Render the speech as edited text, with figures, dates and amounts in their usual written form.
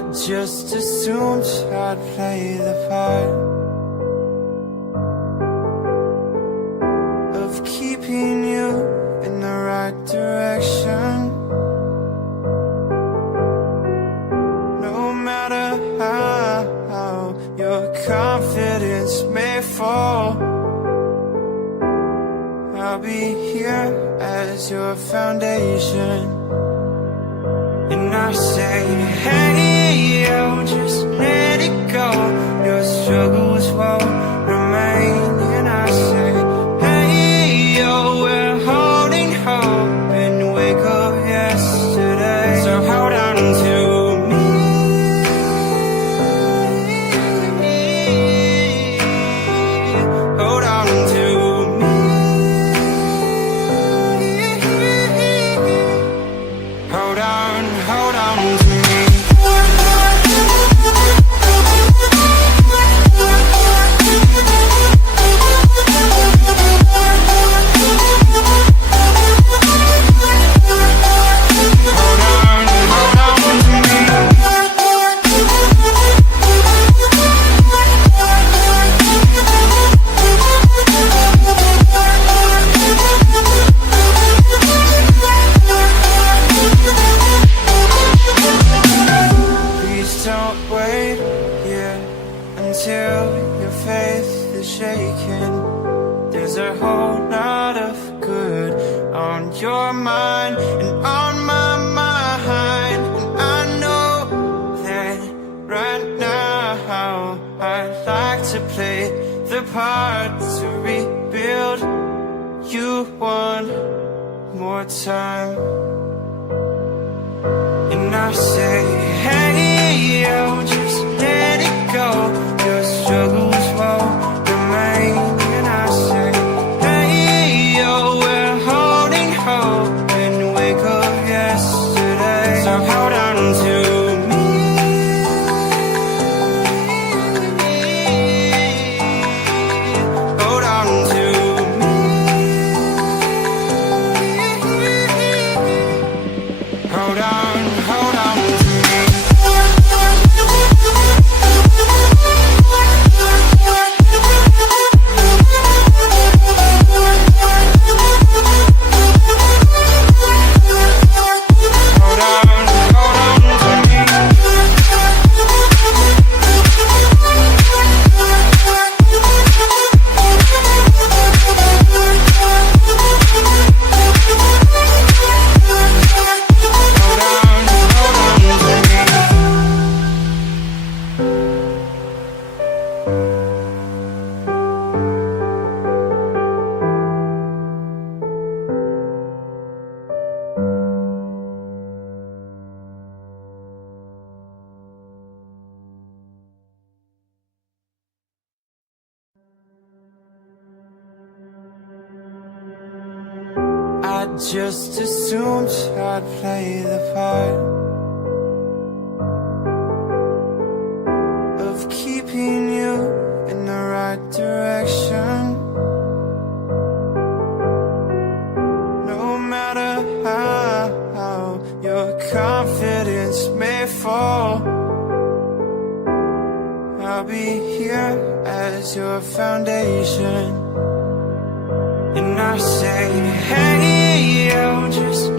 I just assumed I'd play the part of keeping you in the right direction. No matter how your confidence may fall, I'll be here as your foundation. And I say, hey, yo, just let it go. Your struggles won't remain. And I say, hey, yo, we're holding hope and wake up yesterday. So hold on to me. Hold on to me. Hold on to me. Don't wait here until your faith is shaken. There's a whole lot of good on your mind and on my mind. And I know that right now I'd like to play the part to rebuild you one more time. And I say, hey, yo, just let it go. Your struggles won't remain. And I say, hey, yo, we're holding hope and wake up yesterday. So hold on to me. Hold on to me. Hold on to me. I just assumed I'd play the part of keeping you in the right direction. No matter how your confidence may fall, I'll be here as your foundation. And I say, hey, yo, just